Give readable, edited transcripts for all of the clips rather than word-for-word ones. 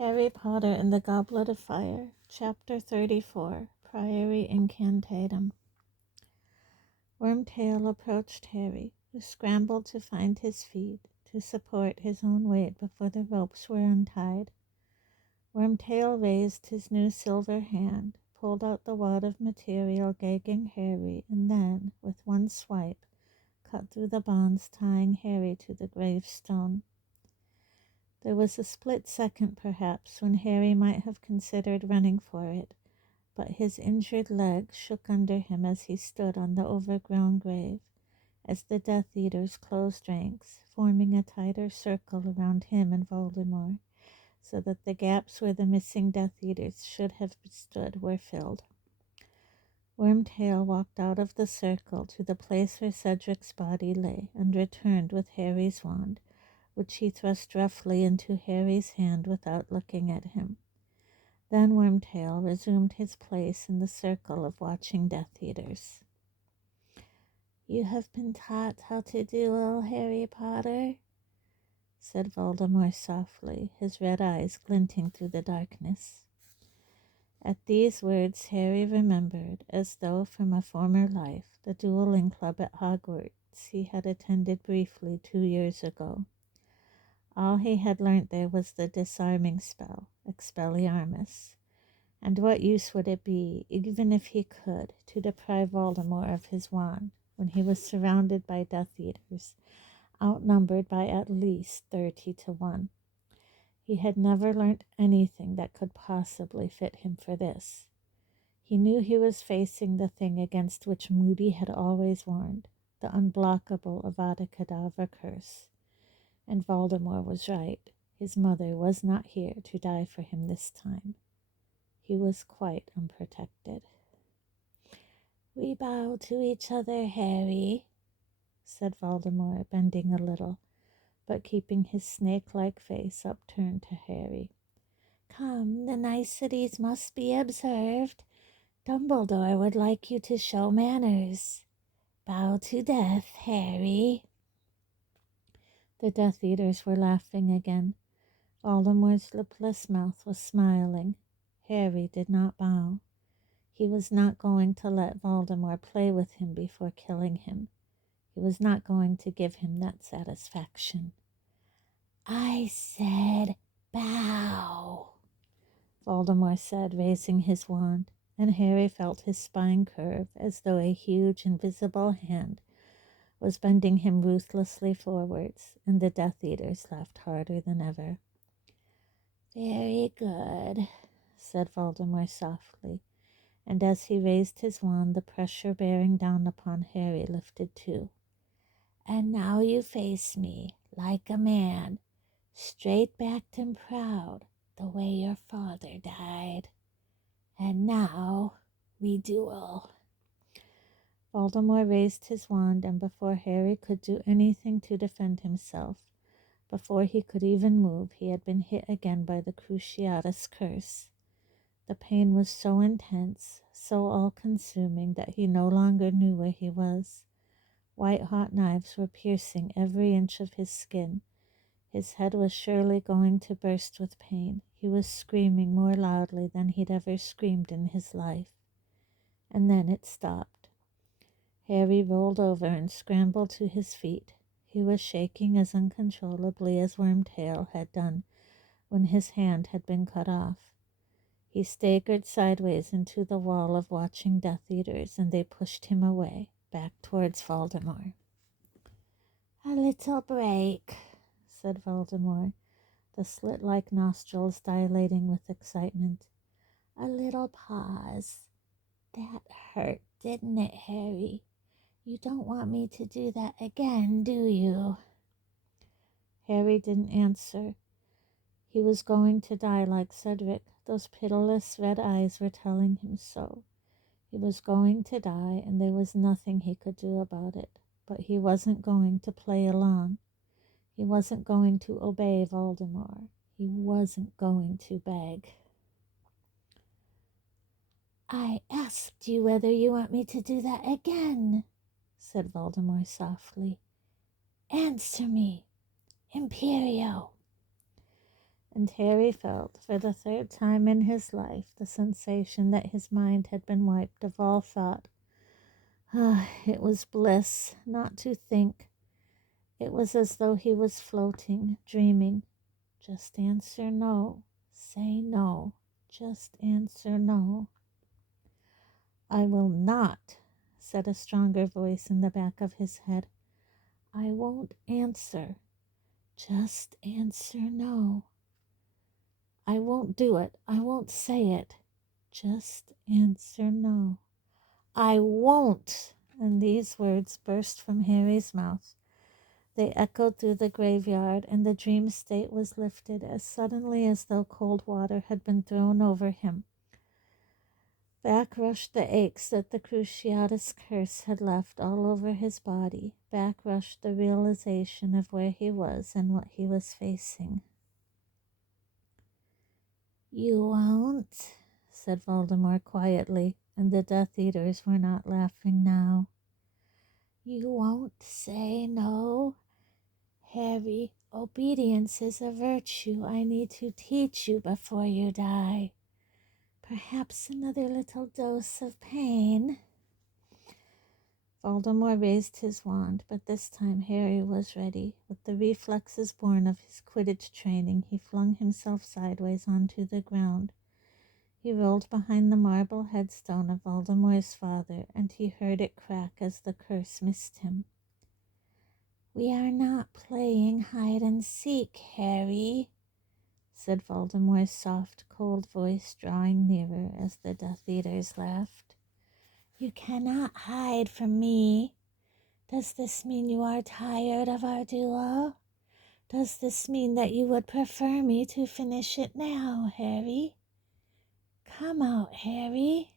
Harry Potter and the Goblet of Fire, Chapter 34, Priori Incantatem. Wormtail approached Harry, who scrambled to find his feet to support his own weight before the ropes were untied. Wormtail raised his new silver hand, pulled out the wad of material gagging Harry, and then, with one swipe, cut through the bonds tying Harry to the gravestone. There was a split second, perhaps, when Harry might have considered running for it, but his injured leg shook under him as he stood on the overgrown grave, as the Death Eaters closed ranks, forming a tighter circle around him and Voldemort, so that the gaps where the missing Death Eaters should have stood were filled. Wormtail walked out of the circle to the place where Cedric's body lay and returned with Harry's wand, which he thrust roughly into Harry's hand without looking at him. Then Wormtail resumed his place in the circle of watching Death Eaters. "You have been taught how to duel, Harry Potter," said Voldemort softly, his red eyes glinting through the darkness. At these words Harry remembered, as though from a former life, the dueling club at Hogwarts he had attended briefly 2 years ago. All he had learnt there was the disarming spell, Expelliarmus. And what use would it be, even if he could, to deprive Voldemort of his wand, when he was surrounded by Death Eaters, outnumbered by at least 30-1? He had never learnt anything that could possibly fit him for this. He knew he was facing the thing against which Moody had always warned, the unblockable Avada Kedavra curse. And Voldemort was right. His mother was not here to die for him this time. He was quite unprotected. "We bow to each other, Harry," said Voldemort, bending a little, but keeping his snake-like face upturned to Harry. "Come, the niceties must be observed. Dumbledore would like you to show manners. Bow to death, Harry." The Death Eaters were laughing again. Voldemort's lipless mouth was smiling. Harry did not bow. He was not going to let Voldemort play with him before killing him. He was not going to give him that satisfaction. "I said bow," Voldemort said, raising his wand, and Harry felt his spine curve as though a huge invisible hand was bending him ruthlessly forwards, and the Death Eaters laughed harder than ever. "Very good," said Voldemort softly, and as he raised his wand, the pressure bearing down upon Harry lifted too. "And now you face me, like a man, straight-backed and proud, the way your father died. And now we duel." Voldemort raised his wand, and before Harry could do anything to defend himself, before he could even move, he had been hit again by the Cruciatus curse. The pain was so intense, so all-consuming, that he no longer knew where he was. White-hot knives were piercing every inch of his skin. His head was surely going to burst with pain. He was screaming more loudly than he'd ever screamed in his life. And then it stopped. Harry rolled over and scrambled to his feet. He was shaking as uncontrollably as Wormtail had done when his hand had been cut off. He staggered sideways into the wall of watching Death Eaters, and they pushed him away, back towards Voldemort. "A little break," said Voldemort, the slit-like nostrils dilating with excitement. "A little pause. That hurt, didn't it, Harry? You don't want me to do that again, do you?" Harry didn't answer. He was going to die like Cedric. Those pitiless red eyes were telling him so. He was going to die, and there was nothing he could do about it. But he wasn't going to play along. He wasn't going to obey Voldemort. He wasn't going to beg. "I asked you whether you want me to do that again," said Voldemort softly. "Answer me, Imperio." and Harry felt, for the third time in his life, the sensation that his mind had been wiped of all thought. It was bliss not to think. It was as though he was floating, dreaming. Just answer no. Say no. Just answer no. I will not, said a stronger voice in the back of his head. I won't answer. Just answer no. I won't do it. I won't say it. Just answer no. I won't. And these words burst from Harry's mouth. They echoed through the graveyard, and the dream state was lifted as suddenly as though cold water had been thrown over him. Back rushed the aches that the Cruciatus curse had left all over his body. Back rushed the realization of where he was and what he was facing. You won't, said Voldemort quietly, and the Death Eaters were not laughing now. You won't say no? Harry, obedience is a virtue I need to teach you before you die. Perhaps another little dose of pain. Voldemort raised his wand, but this time Harry was ready. With the reflexes born of his Quidditch training, he flung himself sideways onto the ground. He rolled behind the marble headstone of Voldemort's father, and he heard it crack as the curse missed him. We are not playing hide and seek, Harry, said Voldemort's soft, cold voice, drawing nearer as the Death Eaters laughed. You cannot hide from me. Does this mean you are tired of our duel? Does this mean that you would prefer me to finish it now, Harry? Come out, Harry.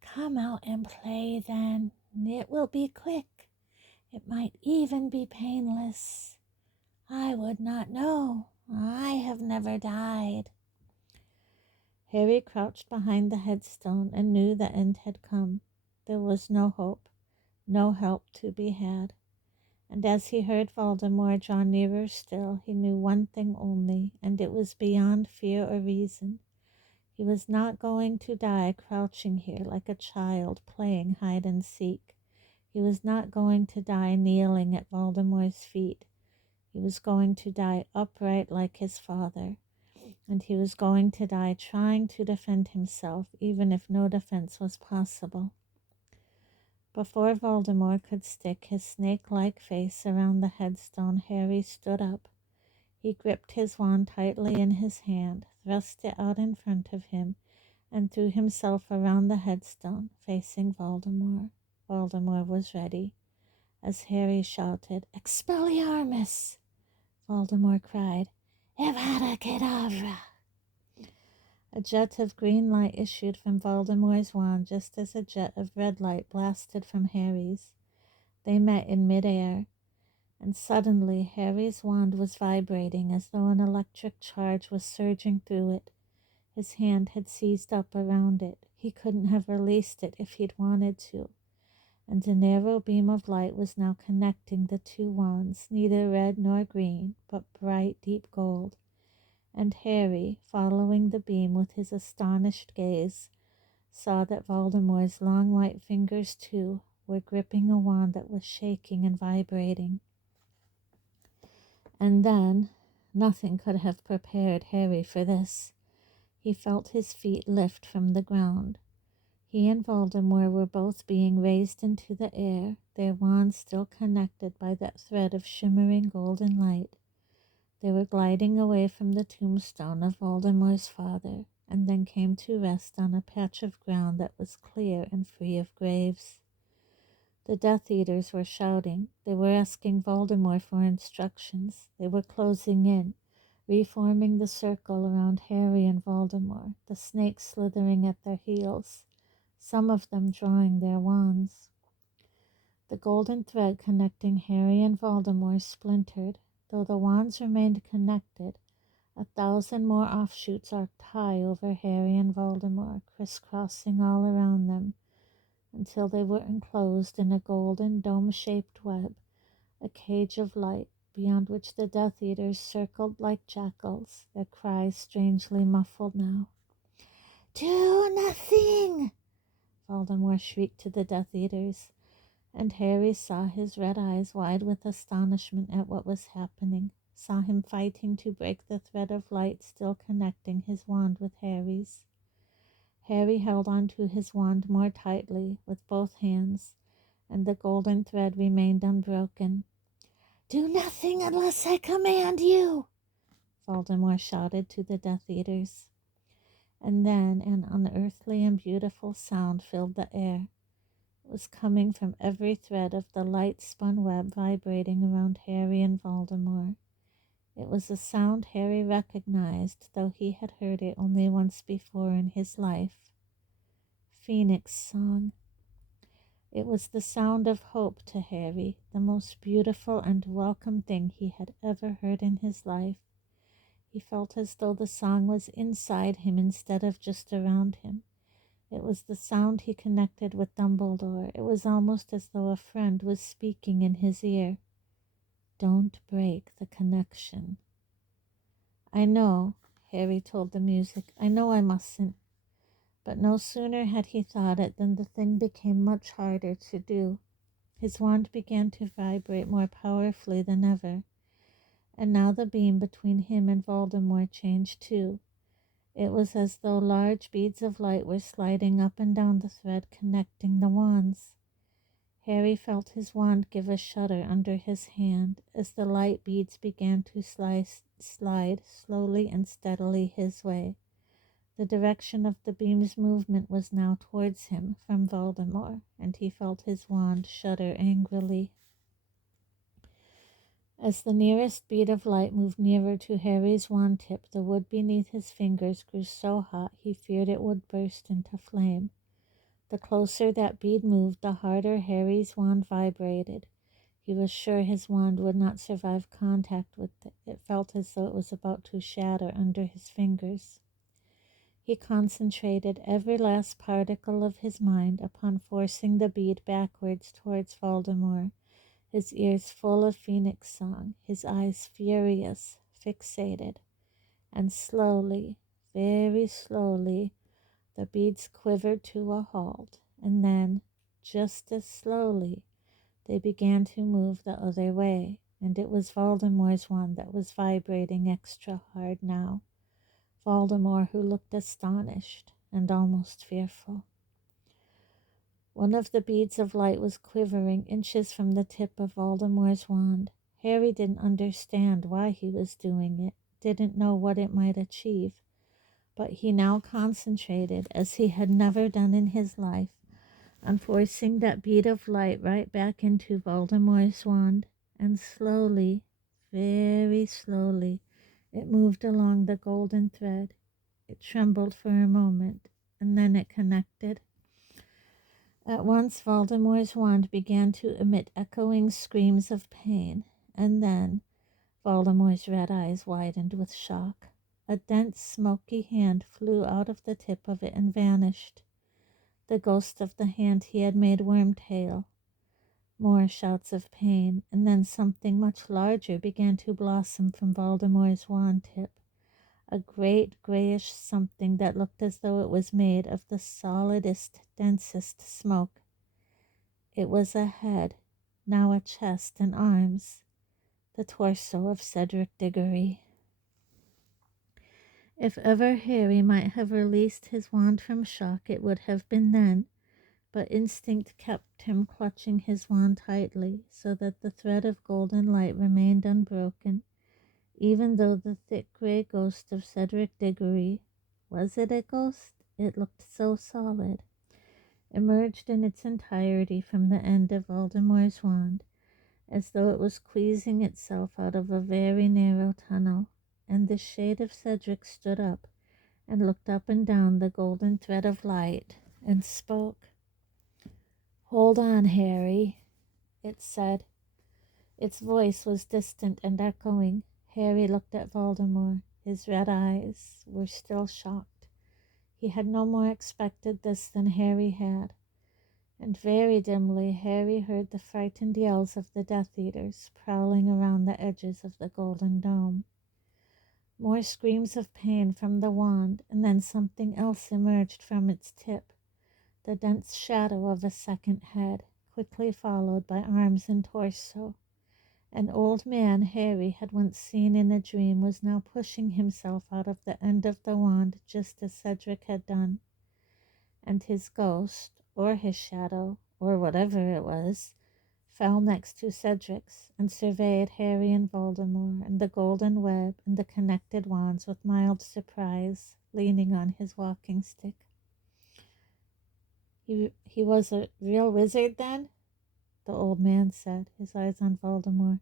Come out and play then. It will be quick. It might even be painless. I would not know. I have never died. Harry crouched behind the headstone and knew the end had come. There was no hope, no help to be had. And as he heard Voldemort draw nearer still, he knew one thing only, and it was beyond fear or reason. He was not going to die crouching here like a child playing hide and seek. He was not going to die kneeling at Voldemort's feet. He was going to die upright like his father. And he was going to die trying to defend himself, even if no defense was possible. Before Voldemort could stick his snake-like face around the headstone, Harry stood up. He gripped his wand tightly in his hand, thrust it out in front of him, and threw himself around the headstone, facing Voldemort. Voldemort was ready. As Harry shouted, Expelliarmus! Voldemort cried, Avada Kedavra! A jet of green light issued from Voldemort's wand just as a jet of red light blasted from Harry's. They met in midair, and suddenly Harry's wand was vibrating as though an electric charge was surging through it. His hand had seized up around it. He couldn't have released it if he'd wanted to. And a narrow beam of light was now connecting the two wands, neither red nor green, but bright deep gold. And Harry, following the beam with his astonished gaze, saw that Voldemort's long white fingers, too, were gripping a wand that was shaking and vibrating. And then, nothing could have prepared Harry for this. He felt his feet lift from the ground. He and Voldemort were both being raised into the air, their wands still connected by that thread of shimmering golden light. They were gliding away from the tombstone of Voldemort's father, and then came to rest on a patch of ground that was clear and free of graves. The Death Eaters were shouting. They were asking Voldemort for instructions. They were closing in, reforming the circle around Harry and Voldemort, the snakes slithering at their heels, some of them drawing their wands. The golden thread connecting Harry and Voldemort splintered. Though the wands remained connected, 1,000 more offshoots arced high over Harry and Voldemort, crisscrossing all around them, until they were enclosed in a golden dome-shaped web, a cage of light beyond which the Death Eaters circled like jackals, their cries strangely muffled now. "Do nothing!" Voldemort shrieked to the Death Eaters, and Harry saw his red eyes wide with astonishment at what was happening, saw him fighting to break the thread of light still connecting his wand with Harry's. Harry held on to his wand more tightly with both hands, and the golden thread remained unbroken. "Do nothing unless I command you!" Voldemort shouted to the Death Eaters. And then an unearthly and beautiful sound filled the air. It was coming from every thread of the light-spun web vibrating around Harry and Voldemort. It was a sound Harry recognized, though he had heard it only once before in his life. Phoenix song. It was the sound of hope to Harry, the most beautiful and welcome thing he had ever heard in his life. He felt as though the song was inside him instead of just around him. It was the sound he connected with Dumbledore. It was almost as though a friend was speaking in his ear. "Don't break the connection." "I know," Harry told the music. "I know I mustn't." But no sooner had he thought it than the thing became much harder to do. His wand began to vibrate more powerfully than ever, and now the beam between him and Voldemort changed too. It was as though large beads of light were sliding up and down the thread connecting the wands. Harry felt his wand give a shudder under his hand as the light beads began to slide slowly and steadily his way. The direction of the beam's movement was now towards him from Voldemort, and he felt his wand shudder angrily. As the nearest bead of light moved nearer to Harry's wand tip, the wood beneath his fingers grew so hot he feared it would burst into flame. The closer that bead moved, the harder Harry's wand vibrated. He was sure his wand would not survive contact with it. It felt as though it was about to shatter under his fingers. He concentrated every last particle of his mind upon forcing the bead backwards towards Voldemort, his ears full of Phoenix song, his eyes furious, fixated. And slowly, very slowly, the beads quivered to a halt, and then, just as slowly, they began to move the other way, and it was Voldemort's wand that was vibrating extra hard now. Voldemort, who looked astonished and almost fearful. One of the beads of light was quivering inches from the tip of Voldemort's wand. Harry didn't understand why he was doing it, didn't know what it might achieve, but he now concentrated, as he had never done in his life, on forcing that bead of light right back into Voldemort's wand, and slowly, very slowly, it moved along the golden thread. It trembled for a moment, and then it connected. At once Voldemort's wand began to emit echoing screams of pain, and then Voldemort's red eyes widened with shock. A dense, smoky hand flew out of the tip of it and vanished. The ghost of the hand he had made Wormtail. More shouts of pain, and then something much larger began to blossom from Voldemort's wand tip. A great grayish something that looked as though it was made of the solidest, densest smoke. It was a head, now a chest and arms, the torso of Cedric Diggory. If ever Harry might have released his wand from shock, it would have been then, but instinct kept him clutching his wand tightly, so that the thread of golden light remained unbroken, even though the thick gray ghost of Cedric Diggory, was it a ghost? It looked so solid, emerged in its entirety from the end of Voldemort's wand, as though it was squeezing itself out of a very narrow tunnel, and the shade of Cedric stood up and looked up and down the golden thread of light and spoke. "Hold on, Harry," it said. Its voice was distant and echoing. Harry looked at Voldemort. His red eyes were still shocked. He had no more expected this than Harry had. and very dimly Harry heard the frightened yells of the Death Eaters prowling around the edges of the golden dome. More screams of pain from the wand, and then something else emerged from its tip, the dense shadow of a second head, quickly followed by arms and torso. An old man Harry had once seen in a dream was now pushing himself out of the end of the wand just as Cedric had done, and his ghost, or his shadow, or whatever it was, fell next to Cedric's and surveyed Harry and Voldemort and the golden web and the connected wands with mild surprise, leaning on his walking stick. He was a real wizard then? The old man said, his eyes on Voldemort.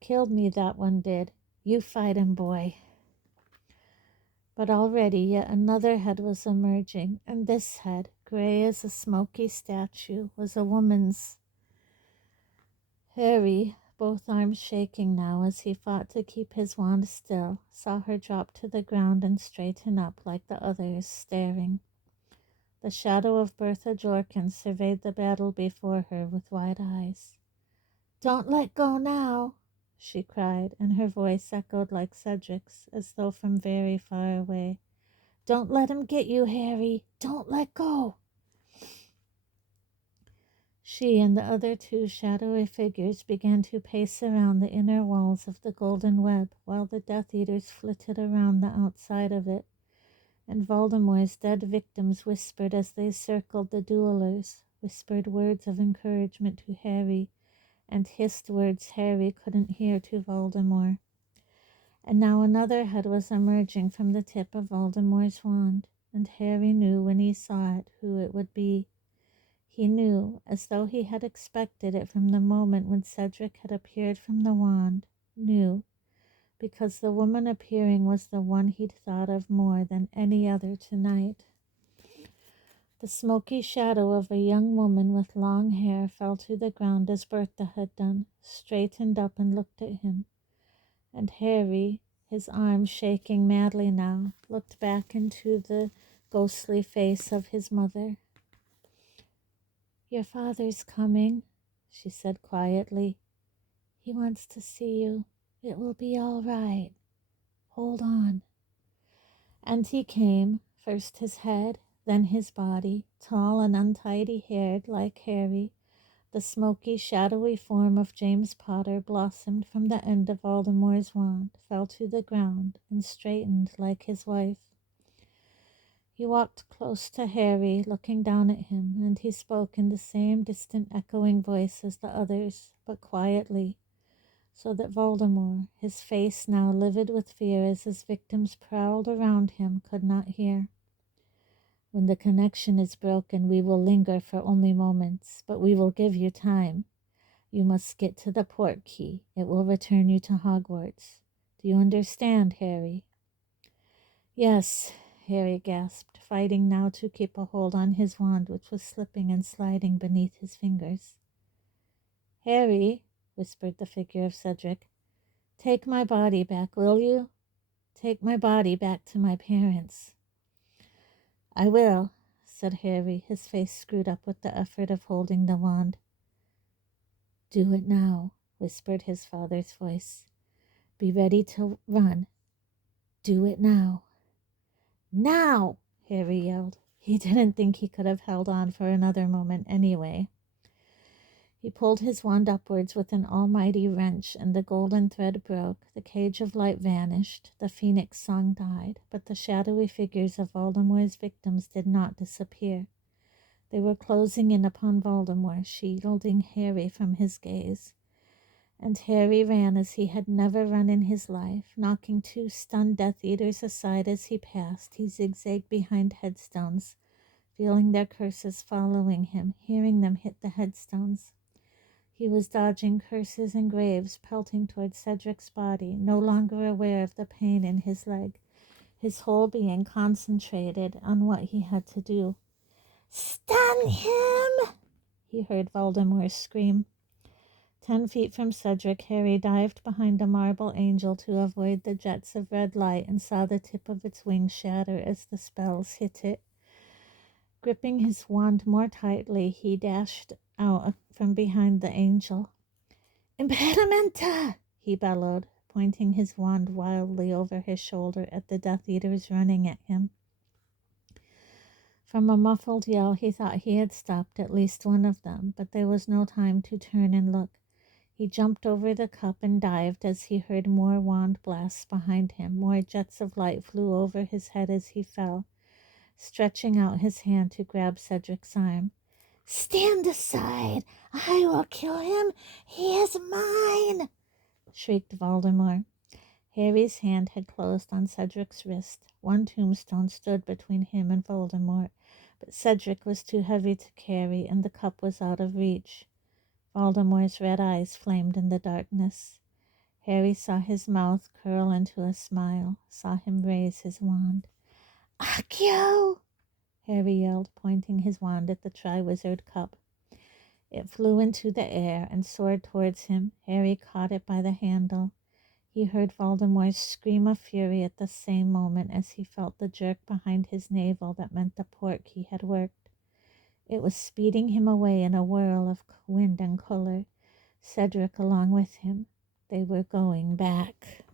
Killed me, that one did. You fight him, boy. But already yet another head was emerging, and this head, gray as a smoky statue, was a woman's. Harry, both arms shaking now as he fought to keep his wand still, saw her drop to the ground and straighten up like the others, staring. The shadow of Bertha Jorkins surveyed the battle before her with wide eyes. "Don't let go now," she cried, and her voice echoed like Cedric's, as though from very far away. "Don't let him get you, Harry. Don't let go." She and the other two shadowy figures began to pace around the inner walls of the golden web, while the Death Eaters flitted around the outside of it, and Voldemort's dead victims whispered as they circled the duelers, whispered words of encouragement to Harry, and hissed words Harry couldn't hear to Voldemort. And now another head was emerging from the tip of Voldemort's wand, and Harry knew when he saw it who it would be. He knew, as though he had expected it from the moment when Cedric had appeared from the wand, knew, because the woman appearing was the one he'd thought of more than any other tonight. The smoky shadow of a young woman with long hair fell to the ground as Bertha had done, straightened up and looked at him. And Harry, his arms shaking madly now, looked back into the ghostly face of his mother. "Your father's coming," she said quietly. "He wants to see you. It will be all right. Hold on." And he came, first his head, then his body, tall and untidy-haired like Harry. The smoky, shadowy form of James Potter blossomed from the end of Voldemort's wand, fell to the ground, and straightened like his wife. He walked close to Harry, looking down at him, and he spoke in the same distant echoing voice as the others, but quietly, so that Voldemort, his face now livid with fear as his victims prowled around him, could not hear. "When the connection is broken, we will linger for only moments, but we will give you time. You must get to the port key. It will return you to Hogwarts. Do you understand, Harry?" "Yes," Harry gasped, fighting now to keep a hold on his wand, which was slipping and sliding beneath his fingers. "Harry," whispered the figure of Cedric, "take my body back, will you? Take my body back to my parents." "I will," said Harry, his face screwed up with the effort of holding the wand. "Do it now," whispered his father's voice. "Be ready to run. Do it now." "Now!" Harry yelled. He didn't think he could have held on for another moment anyway. He pulled his wand upwards with an almighty wrench, and the golden thread broke, the cage of light vanished, the phoenix song died, but the shadowy figures of Voldemort's victims did not disappear. They were closing in upon Voldemort, shielding Harry from his gaze. And Harry ran as he had never run in his life, knocking two stunned Death Eaters aside as he passed. He zigzagged behind headstones, feeling their curses following him, hearing them hit the headstones. He was dodging curses and graves, pelting toward Cedric's body, no longer aware of the pain in his leg, his whole being concentrated on what he had to do. "Stun him!" he heard Voldemort scream. 10 feet from Cedric, Harry dived behind a marble angel to avoid the jets of red light and saw the tip of its wings shatter as the spells hit it. Gripping his wand more tightly, he dashed out from behind the angel. Impedimenta! He bellowed, pointing his wand wildly over his shoulder at the Death Eaters running at him. From a muffled yell, he thought he had stopped at least one of them, but there was no time to turn and look. He jumped over the cup and dived as he heard more wand blasts behind him. More jets of light flew over his head as he fell, stretching out his hand to grab Cedric's arm. Stand aside! I will kill him! He is mine! Shrieked Voldemort. Harry's hand had closed on Cedric's wrist. One tombstone stood between him and Voldemort, but Cedric was too heavy to carry, and the cup was out of reach. Voldemort's red eyes flamed in the darkness. Harry saw his mouth curl into a smile, saw him raise his wand. Accio! Harry yelled, pointing his wand at the Triwizard Cup. It flew into the air and soared towards him. Harry caught it by the handle. He heard Voldemort's scream of fury at the same moment as he felt the jerk behind his navel that meant the portkey had worked. It was speeding him away in a whirl of wind and color, Cedric along with him. They were going back.